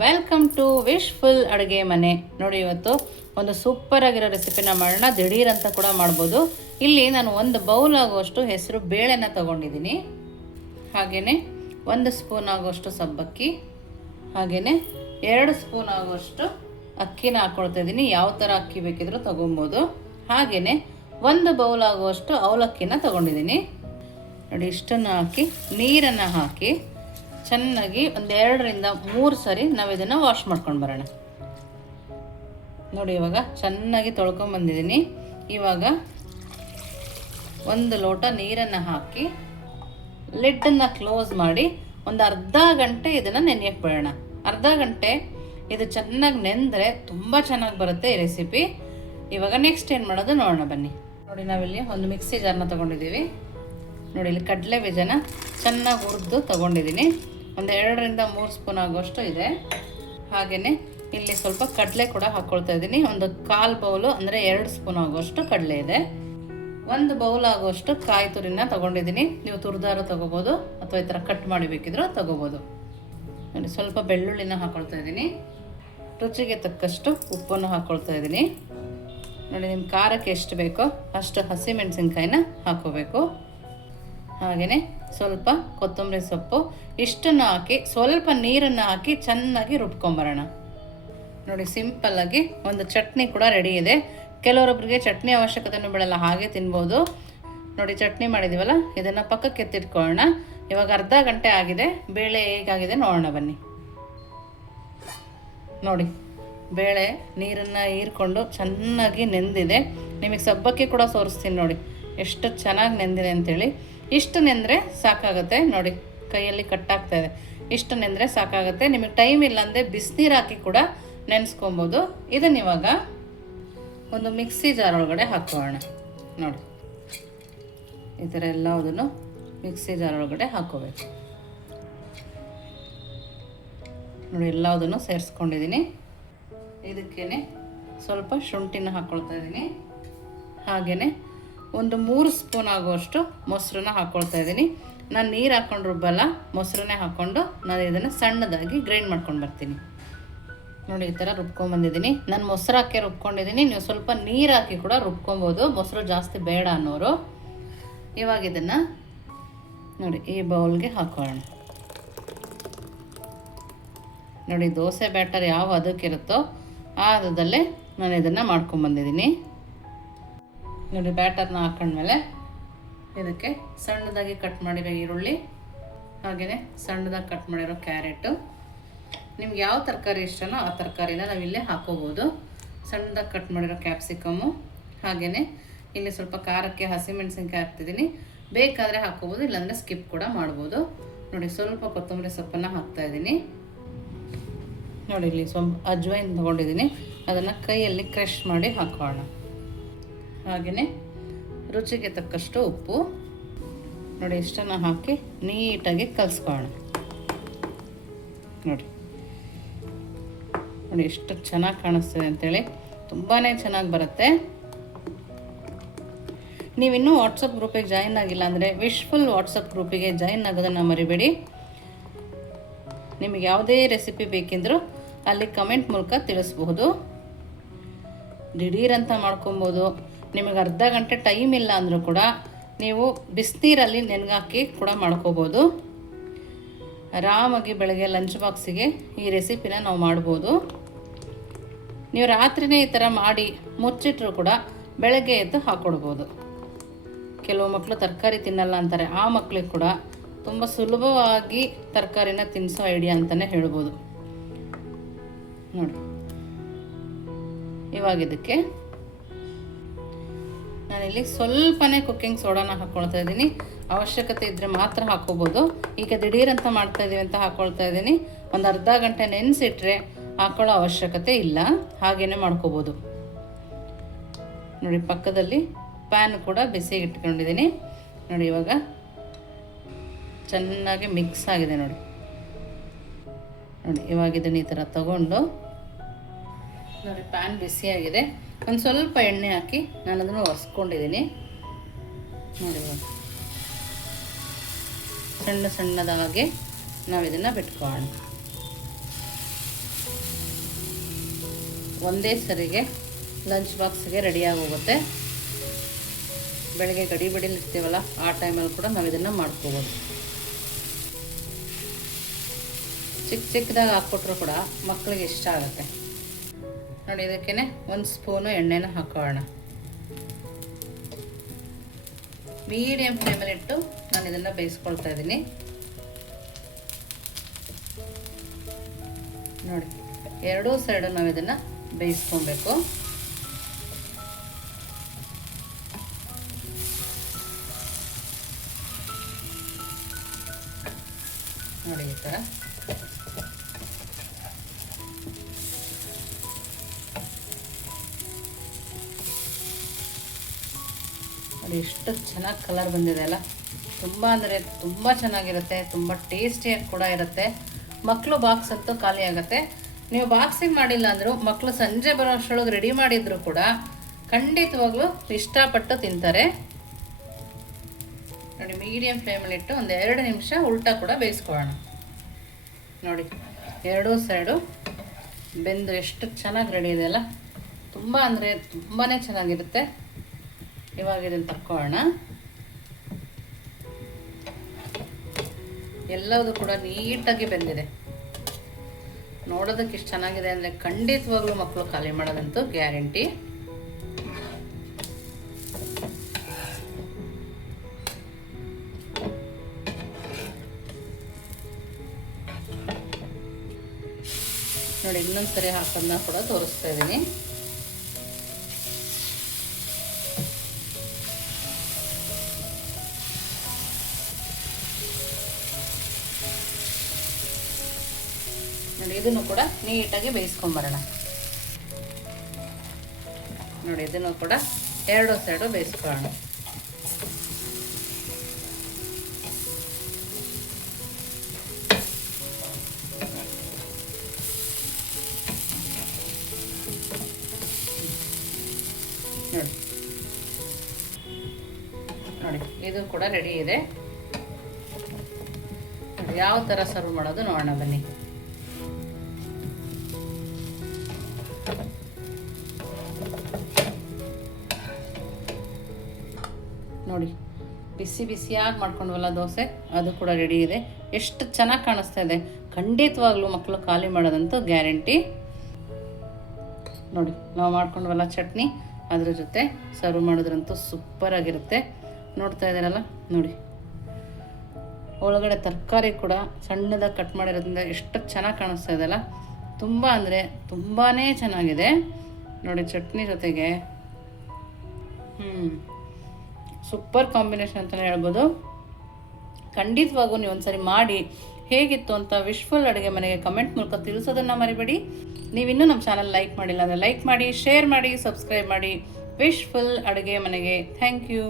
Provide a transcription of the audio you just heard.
Welcome to wishful ಅಡುಗೆ ಮನೆ. ನೋಡಿ, ಇವತ್ತು ಒಂದು ಸೂಪರ್ ಆಗಿರೋ ರೆಸಿಪಿನ ಮಾಡೋಣ. ದಿಢೀರ್ ಅಂತ ಕೂಡ ಮಾಡ್ಬೋದು. ಇಲ್ಲಿ ನಾನು ಒಂದು ಬೌಲ್ ಆಗುವಷ್ಟು ಹೆಸರು ಬೇಳೆನ ತಗೊಂಡಿದ್ದೀನಿ. ಹಾಗೆಯೇ 1 ಸ್ಪೂನ್ ಆಗುವಷ್ಟು ಸಬ್ಬಕ್ಕಿ, ಹಾಗೆಯೇ 2 ಸ್ಪೂನ್ ಆಗುವಷ್ಟು ಅಕ್ಕಿನ ಹಾಕ್ಕೊಳ್ತಾ ಇದ್ದೀನಿ. ಯಾವ ಥರ ಅಕ್ಕಿ ಬೇಕಿದ್ರೂ ತೊಗೊಬೋದು. ಹಾಗೆಯೇ 1 ಬೌಲ್ ಆಗುವಷ್ಟು ಅವಲಕ್ಕಿನ ತೊಗೊಂಡಿದ್ದೀನಿ. ನೋಡಿ, ಇಷ್ಟನ್ನು ಹಾಕಿ ನೀರನ್ನು ಹಾಕಿ ಚೆನ್ನಾಗಿ 1-2 ರಿಂದ 3 ಸರಿ ನಾವು ಇದನ್ನು ವಾಶ್ ಮಾಡ್ಕೊಂಡು ಬರೋಣ. ನೋಡಿ, ಇವಾಗ ಚೆನ್ನಾಗಿ ತೊಳ್ಕೊಂಬಂದಿದ್ದೀನಿ. ಇವಾಗ 1 ಲೋಟ ನೀರನ್ನು ಹಾಕಿ ಲಿಡ್ಡನ್ನು ಕ್ಲೋಸ್ ಮಾಡಿ ಒಂದು ಅರ್ಧ ಗಂಟೆ ಇದನ್ನು ನೆನೆಯಕ್ಕೆ ಬಿಡೋಣ. ಅರ್ಧ ಗಂಟೆ ಇದು ಚೆನ್ನಾಗಿ ನೆಂದರೆ ತುಂಬ ಚೆನ್ನಾಗಿ ಬರುತ್ತೆ ಈ ರೆಸಿಪಿ. ಇವಾಗ ನೆಕ್ಸ್ಟ್ ಏನು ಮಾಡೋದು ನೋಡೋಣ ಬನ್ನಿ. ನೋಡಿ, ನಾವಿಲ್ಲಿ ಒಂದು ಮಿಕ್ಸಿ ಜಾರ್ನ ತೊಗೊಂಡಿದ್ದೀವಿ. ನೋಡಿ, ಇಲ್ಲಿ ಕಡಲೆ ಬೀಜನ ಚೆನ್ನಾಗಿ ಹುರಿದು ತೊಗೊಂಡಿದ್ದೀನಿ. 1-2 ರಿಂದ 3 ಸ್ಪೂನ್ ಆಗುವಷ್ಟು ಇದೆ. ಹಾಗೆಯೇ ಇಲ್ಲಿ ಸ್ವಲ್ಪ ಕಡಲೆ ಕೂಡ ಹಾಕ್ಕೊಳ್ತಾ ಇದ್ದೀನಿ. ಒಂದು 1/4 ಬೌಲು ಅಂದರೆ 2 ಸ್ಪೂನ್ ಆಗುವಷ್ಟು ಕಡಲೆ ಇದೆ. 1 ಬೌಲ್ ಆಗುವಷ್ಟು ಕಾಯಿ ತುರಿನ ತೊಗೊಂಡಿದ್ದೀನಿ. ನೀವು ತುರಿದಾರು ತೊಗೋಬೋದು ಅಥವಾ ಈ ಥರ ಕಟ್ ಮಾಡಿ ಬೇಕಿದ್ರೂ ತೊಗೋಬೋದು. ನೋಡಿ, ಸ್ವಲ್ಪ ಬೆಳ್ಳುಳ್ಳಿನ ಹಾಕ್ಕೊಳ್ತಾ ಇದ್ದೀನಿ. ರುಚಿಗೆ ತಕ್ಕಷ್ಟು ಉಪ್ಪನ್ನು ಹಾಕ್ಕೊಳ್ತಾ ಇದ್ದೀನಿ. ನೋಡಿ, ನಿಮ್ಮ ಖಾರಕ್ಕೆ ಎಷ್ಟು ಬೇಕೋ ಅಷ್ಟು ಹಸಿಮೆಣಸಿನ್ಕಾಯಿನ ಹಾಕ್ಕೋಬೇಕು. ಹಾಗೆಯೇ ಸ್ವಲ್ಪ ಕೊತ್ತಂಬರಿ ಸೊಪ್ಪು ಇಷ್ಟನ್ನು ಹಾಕಿ ಸ್ವಲ್ಪ ನೀರನ್ನು ಹಾಕಿ ಚೆನ್ನಾಗಿ ರುಬ್ಕೊಂಬರೋಣ. ನೋಡಿ, ಸಿಂಪಲ್ಲಾಗಿ ಒಂದು ಚಟ್ನಿ ಕೂಡ ರೆಡಿ ಇದೆ. ಕೆಲವರೊಬ್ಬರಿಗೆ ಚಟ್ನಿ ಅವಶ್ಯಕತೆಯೂ ಬೀಳಲ್ಲ, ಹಾಗೆ ತಿನ್ಬೋದು. ನೋಡಿ, ಚಟ್ನಿ ಮಾಡಿದ್ದೀವಲ್ಲ, ಇದನ್ನು ಪಕ್ಕಕ್ಕೆ ಎತ್ತಿಟ್ಕೊಳ್ಳೋಣ. ಇವಾಗ ಅರ್ಧ ಗಂಟೆ ಆಗಿದೆ. ಬೇಳೆ ಹೇಗಾಗಿದೆ ನೋಡೋಣ ಬನ್ನಿ. ನೋಡಿ, ಬೇಳೆ ನೀರನ್ನು ಹೀರ್ಕೊಂಡು ಚೆನ್ನಾಗಿ ನೆಂದಿದೆ. ನಿಮಗೆ ಸಬ್ಬಕ್ಕಿ ಕೂಡ ತೋರಿಸ್ತೀನಿ. ನೋಡಿ ಎಷ್ಟು ಚೆನ್ನಾಗಿ ನೆಂದಿದೆ ಅಂಥೇಳಿ. ಇಷ್ಟು ನೆಂದರೆ ಸಾಕಾಗುತ್ತೆ. ನೋಡಿ, ಕೈಯಲ್ಲಿ ಕಟ್ಟಾಗ್ತಾ ಇದೆ. ಇಷ್ಟು ನೆಂದರೆ ಸಾಕಾಗುತ್ತೆ. ನಿಮಗೆ ಟೈಮ್ ಇಲ್ಲ ಅಂದರೆ ಬಿಸಿನೀರು ಹಾಕಿ ಕೂಡ ನೆನೆಸ್ಕೊಬೋದು. ಇದನ್ನು ಇವಾಗ ಒಂದು ಮಿಕ್ಸಿ ಜಾರ್ ಒಳಗಡೆ ಹಾಕೋಣ. ನೋಡಿ, ಈ ಥರ ಎಲ್ಲದನ್ನು ಮಿಕ್ಸಿ ಜಾರ್ ಒಳಗಡೆ ಹಾಕೋಬೇಕು. ನೋಡಿ, ಎಲ್ಲದನ್ನು ಸೇರಿಸ್ಕೊಂಡಿದ್ದೀನಿ. ಇದಕ್ಕೇ ಸ್ವಲ್ಪ ಶುಂಠಿನ ಹಾಕ್ಕೊಳ್ತಾ ಇದ್ದೀನಿ. ಹಾಗೆಯೇ ಒಂದು 3 ಸ್ಪೂನ್ ಆಗುವಷ್ಟು ಮೊಸರನ್ನ ಹಾಕ್ಕೊಳ್ತಾ ಇದ್ದೀನಿ. ನಾನು ನೀರು ಹಾಕ್ಕೊಂಡು ರುಬ್ಬಲ್ಲ, ಮೊಸರನ್ನೇ ಹಾಕ್ಕೊಂಡು ನಾನು ಇದನ್ನು ಸಣ್ಣದಾಗಿ ಗ್ರೈಂಡ್ ಮಾಡ್ಕೊಂಡು ಬರ್ತೀನಿ. ನೋಡಿ, ಈ ಥರ ರುಬ್ಕೊಂಬಂದಿದ್ದೀನಿ. ನಾನು ಮೊಸರು ಹಾಕಿ ರುಬ್ಕೊಂಡಿದ್ದೀನಿ. ನೀವು ಸ್ವಲ್ಪ ನೀರು ಹಾಕಿ ಕೂಡ ರುಬ್ಕೊಬೋದು, ಮೊಸರು ಜಾಸ್ತಿ ಬೇಡ ಅನ್ನೋರು. ಇವಾಗ ಇದನ್ನು ನೋಡಿ ಈ ಬೌಲ್ಗೆ ಹಾಕೋಣ. ನೋಡಿ, ದೋಸೆ ಬ್ಯಾಟರ್ ಯಾವ ಅದಕ್ಕಿರುತ್ತೋ ಆ ಹದದಲ್ಲೇ ನಾನು ಇದನ್ನು ಮಾಡ್ಕೊಂಬಂದಿದ್ದೀನಿ. ನೋಡಿ, ಬ್ಯಾಟರ್ನ ಹಾಕೊಂಡ್ಮೇಲೆ ಇದಕ್ಕೆ ಸಣ್ಣದಾಗಿ ಕಟ್ ಮಾಡಿರೋ ಈರುಳ್ಳಿ, ಹಾಗೆಯೇ ಸಣ್ಣದಾಗಿ ಕಟ್ ಮಾಡಿರೋ ಕ್ಯಾರೆಟು, ನಿಮ್ಗೆ ಯಾವ ತರಕಾರಿ ಇಷ್ಟನೋ ಆ ತರಕಾರಿನ ನಾವಿಲ್ಲೇ ಹಾಕೋಬೋದು. ಸಣ್ಣದಾಗಿ ಕಟ್ ಮಾಡಿರೋ ಕ್ಯಾಪ್ಸಿಕಮ್ಮು, ಹಾಗೆಯೇ ಇಲ್ಲಿ ಸ್ವಲ್ಪ ಖಾರಕ್ಕೆ ಹಸಿಮೆಣಸಿನ್ಕಾಯಿ ಹಾಕ್ತಿದ್ದೀನಿ. ಬೇಕಾದರೆ ಹಾಕೋಬೋದು, ಇಲ್ಲಾಂದರೆ ಸ್ಕಿಪ್ ಕೂಡ ಮಾಡ್ಬೋದು. ನೋಡಿ, ಸ್ವಲ್ಪ ಕೊತ್ತಂಬರಿ ಸೊಪ್ಪನ್ನು ಹಾಕ್ತಾಯಿದ್ದೀನಿ. ನೋಡಿ, ಇಲ್ಲಿ ಸ್ವಲ್ಪ ಅಜ್ವೈನ್ ತೊಗೊಂಡಿದ್ದೀನಿ. ಅದನ್ನು ಕೈಯಲ್ಲಿ ಕ್ರಷ್ ಮಾಡಿ ಹಾಕೋಣ. ಹಾಗೆಯೇ ರುಚಿಗೆ ತಕ್ಕಷ್ಟು ಉಪ್ಪು. ನೋಡಿ, ಇಷ್ಟನ್ನು ಹಾಕಿ ನೀಟಾಗಿ ಕಲಿಸ್ಕೊಳ್ಳೋಣ. ನೋಡಿ ನೋಡಿ ಎಷ್ಟು ಚೆನ್ನಾಗಿ ಕಾಣಿಸ್ತಿದೆ ಅಂಥೇಳಿ. ತುಂಬಾ ಚೆನ್ನಾಗಿ ಬರುತ್ತೆ. ನೀವಿನ್ನೂ ವಾಟ್ಸಪ್ ಗ್ರೂಪಿಗೆ ಜಾಯಿನ್ ಆಗಿಲ್ಲ ಅಂದರೆ ವಿಶ್ಫುಲ್ ವಾಟ್ಸಪ್ ಗ್ರೂಪಿಗೆ ಜಾಯಿನ್ ಆಗೋದನ್ನು ಮರಿಬೇಡಿ. ನಿಮಗೆ ಯಾವುದೇ ರೆಸಿಪಿ ಬೇಕೆಂದರೂ ಅಲ್ಲಿ ಕಮೆಂಟ್ ಮೂಲಕ ತಿಳಿಸ್ಬಹುದು. ದಿಢೀರ್ ಅಂತ ಮಾಡ್ಕೊಬೋದು. ನಿಮಗೆ ಅರ್ಧ ಗಂಟೆ ಟೈಮ್ ಇಲ್ಲ ಅಂದರೂ ಕೂಡ ನೀವು ಬಿಸಿನೀರಲ್ಲಿ ನೆನೆಗಾಕಿ ಕೂಡ ಮಾಡ್ಕೋಬೋದು. ಆರಾಮಾಗಿ ಬೆಳಗ್ಗೆ ಲಂಚ್ ಬಾಕ್ಸಿಗೆ ಈ ರೆಸಿಪಿನ ನಾವು ಮಾಡ್ಬೋದು. ನೀವು ರಾತ್ರಿನೇ ಈ ಥರ ಮಾಡಿ ಮುಚ್ಚಿಟ್ರೂ ಕೂಡ ಬೆಳಗ್ಗೆ ಎದ್ದು ಹಾಕ್ಕೊಡ್ಬೋದು. ಕೆಲವು ಮಕ್ಕಳು ತರಕಾರಿ ತಿನ್ನಲ್ಲ ಅಂತಾರೆ. ಆ ಮಕ್ಕಳಿಗೆ ಕೂಡ ತುಂಬ ಸುಲಭವಾಗಿ ತರಕಾರಿನ ತಿನ್ನಿಸೋ ಐಡಿಯಾ ಅಂತಲೇ ಹೇಳ್ಬೋದು. ನೋಡಿ, ಇವಾಗ ಇದಕ್ಕೆ ನಾನಿಲ್ಲಿ ಸ್ವಲ್ಪನೇ ಕುಕ್ಕಿಂಗ್ ಸೋಡಾನ ಹಾಕ್ಕೊಳ್ತಾ ಇದ್ದೀನಿ. ಅವಶ್ಯಕತೆ ಇದ್ದರೆ ಮಾತ್ರ ಹಾಕ್ಕೋಬೋದು. ಈಗ ದಿಢೀರ್ ಅಂತ ಮಾಡ್ತಾಯಿದ್ದೀವಿ ಅಂತ ಹಾಕ್ಕೊಳ್ತಾ ಇದ್ದೀನಿ. ಒಂದು ಅರ್ಧ ಗಂಟೆ ನೆನೆಸಿಟ್ರೆ ಹಾಕ್ಕೊಳ್ಳೋ ಅವಶ್ಯಕತೆ ಇಲ್ಲ, ಹಾಗೇ ಮಾಡ್ಕೋಬೋದು. ನೋಡಿ, ಪಕ್ಕದಲ್ಲಿ ಪ್ಯಾನ್ ಕೂಡ ಬಿಸಿಗೆ ಇಟ್ಕೊಂಡಿದ್ದೀನಿ. ನೋಡಿ, ಇವಾಗ ಚೆನ್ನಾಗಿ ಮಿಕ್ಸ್ ಆಗಿದೆ. ನೋಡಿ ನೋಡಿ ಇವಾಗ ಇದನ್ನು ಈ ಥರ ತಗೊಂಡು ನೋಡಿ, ಪ್ಯಾನ್ ಬಿಸಿಯಾಗಿದೆ. ಒಂದು ಸ್ವಲ್ಪ ಎಣ್ಣೆ ಹಾಕಿ ನಾನು ಅದನ್ನು ಒರೆಸ್ಕೊಂಡಿದ್ದೀನಿ. ನೋಡಿ, ಸಣ್ಣ ಸಣ್ಣದಾಗಿ ನಾವು ಇದನ್ನು ಬಿಟ್ಕೊಳ್ಳೋಣ. ಒಂದೇ ಸರಿಗೆ ಲಂಚ್ ಬಾಕ್ಸ್ಗೆ ರೆಡಿಯಾಗಿ ಹೋಗುತ್ತೆ. ಬೆಳಗ್ಗೆ ಗಡಿ ಇರ್ತೀವಲ್ಲ ಆ ಟೈಮಲ್ಲಿ ಕೂಡ ನಾವು ಇದನ್ನು ಮಾಡ್ಕೋಬೋದು. ಚಿಕ್ಕದಾಗಿ ಹಾಕ್ಕೊಟ್ರು ಕೂಡ ಮಕ್ಕಳಿಗೆ ಇಷ್ಟ ಆಗುತ್ತೆ ನೋಡಿ. ಇದಕ್ಕೇ 1 ಸ್ಪೂನು ಎಣ್ಣೆನ ಹಾಕೋಣ. ಮೀಡಿಯಂ ಫ್ಲೇಮಲ್ಲಿ ಇಟ್ಟು ನಾನು ಇದನ್ನು ಬೇಯಿಸ್ಕೊಳ್ತಾ ಇದ್ದೀನಿ ನೋಡಿ. ಎರಡೂ ಸೈಡು ನಾವು ಇದನ್ನು ಬೇಯಿಸ್ಕೊಬೇಕು. ನೋಡಿ ಈ ಥರ ನೋಡಿ ಎಷ್ಟು ಚೆನ್ನಾಗಿ ಕಲರ್ ಬಂದಿದೆ ಅಲ್ಲ. ತುಂಬ ಅಂದರೆ ತುಂಬ ಚೆನ್ನಾಗಿರುತ್ತೆ, ತುಂಬ ಟೇಸ್ಟಿಯಾಗಿ ಕೂಡ ಇರುತ್ತೆ. ಮಕ್ಕಳು ಬಾಕ್ಸ್ ಅಂತೂ ಖಾಲಿ ಆಗುತ್ತೆ. ನೀವು ಬಾಕ್ಸಿಗೆ ಮಾಡಿಲ್ಲ ಅಂದರೂ ಮಕ್ಕಳು ಸಂಜೆ ಬರೋ ಅಷ್ಟರೊಳಗೆ ರೆಡಿ ಮಾಡಿದ್ರು ಕೂಡ ಖಂಡಿತವಾಗ್ಲೂ ಇಷ್ಟಪಟ್ಟು ತಿಂತಾರೆ ನೋಡಿ. ಮೀಡಿಯಂ ಫ್ಲೇಮಲ್ಲಿ ಇಟ್ಟು ಒಂದು 2 ನಿಮಿಷ ಉಲ್ಟಾ ಕೂಡ ಬೇಯಿಸ್ಕೊಳ್ಳೋಣ ನೋಡಿ. ಎರಡೂ ಸೈಡು ಬೆಂದು ಎಷ್ಟು ಚೆನ್ನಾಗಿ ರೆಡಿ ಇದೆ ಅಲ್ಲ. ತುಂಬ ಅಂದರೆ ತುಂಬಾ ಚೆನ್ನಾಗಿರುತ್ತೆ. ಇವಾಗ ಇದನ್ನು ತಕ್ಕೊಳ್ಳೋಣ. ಎಲ್ಲವೂ ಕೂಡ ನೀಟಾಗಿ ಬೆಂದಿದೆ. ನೋಡೋದಕ್ಕೆ ಇಷ್ಟು ಚೆನ್ನಾಗಿದೆ ಅಂದರೆ ಖಂಡಿತವಾಗ್ಲೂ ಮಕ್ಕಳು ಖಾಲಿ ಮಾಡೋದಂತೂ ಗ್ಯಾರಂಟಿ. ನೋಡಿ ಇನ್ನೊಂದು ಸರಿ ಹಾಕೋದನ್ನ ಕೂಡ ತೋರಿಸ್ತಾ ಇದ್ದೀನಿ. ನೋಡಿ ಇದನ್ನು ಕೂಡ ನೀಟಾಗಿ ಬೇಯಿಸ್ಕೊಂಬರೋಣ ನೋಡಿ. ಇದನ್ನು ಕೂಡ 2 ಸೈಡು ಬೇಯಿಸ್ಕೊಳ್ಳೋಣ. ನೋಡಿ ಇದು ಕೂಡ ರೆಡಿ ಇದೆ. ಯಾವ ಥರ ಸರ್ವ್ ಮಾಡೋದು ನೋಡೋಣ ಬನ್ನಿ. ನೋಡಿ ಬಿಸಿ ಬಿಸಿಯಾಗಿ ಮಾಡ್ಕೊಂಡ್ವಲ್ಲ ದೋಸೆ, ಅದು ಕೂಡ ರೆಡಿ ಇದೆ. ಎಷ್ಟು ಚೆನ್ನಾಗಿ ಕಾಣಿಸ್ತಾ ಇದೆ. ಖಂಡಿತವಾಗ್ಲೂ ಮಕ್ಕಳು ಖಾಲಿ ಮಾಡೋದಂತೂ ಗ್ಯಾರಂಟಿ. ನೋಡಿ ನಾವು ಮಾಡ್ಕೊಂಡ್ವಲ್ಲ ಚಟ್ನಿ, ಅದ್ರ ಜೊತೆ ಸರ್ವ್ ಮಾಡಿದ್ರಂತೂ ಸೂಪರ್ ಆಗಿರುತ್ತೆ. ನೋಡ್ತಾ ಇದ್ದೀರಲ್ಲ ನೋಡಿ, ಒಳಗಡೆ ತರಕಾರಿ ಕೂಡ ಸಣ್ಣದಾಗಿ ಕಟ್ ಮಾಡಿರೋದ್ರಿಂದ ಎಷ್ಟು ಚೆನ್ನಾಗಿ ಕಾಣಿಸ್ತಾ ಇದೆಯಲ್ಲ. ತುಂಬ ಅಂದರೆ ತುಂಬಾ ಚೆನ್ನಾಗಿದೆ ನೋಡಿ. ಚಟ್ನಿ ಜೊತೆಗೆ ಸೂಪರ್ ಕಾಂಬಿನೇಷನ್ ಅಂತಲೇ ಹೇಳ್ಬೋದು. ಖಂಡಿತವಾಗೂ ನೀವು ಒಂದ್ಸರಿ ಮಾಡಿ ಹೇಗಿತ್ತು ಅಂತ ವಿಶ್ಫುಲ್ ಅಡುಗೆ ಮನೆಗೆ ಕಮೆಂಟ್ ಮೂಲಕ ತಿಳಿಸೋದನ್ನು ಮರಿಬೇಡಿ. ನೀವಿನ್ನೂ ನಮ್ಮ ಚಾನಲ್ ಲೈಕ್ ಮಾಡಿಲ್ಲ ಅಂದರೆ ಲೈಕ್ ಮಾಡಿ, ಶೇರ್ ಮಾಡಿ, ಸಬ್ಸ್ಕ್ರೈಬ್ ಮಾಡಿ. ವಿಶ್ಫುಲ್ ಅಡುಗೆ ಮನೆಗೆ ಥ್ಯಾಂಕ್ ಯು.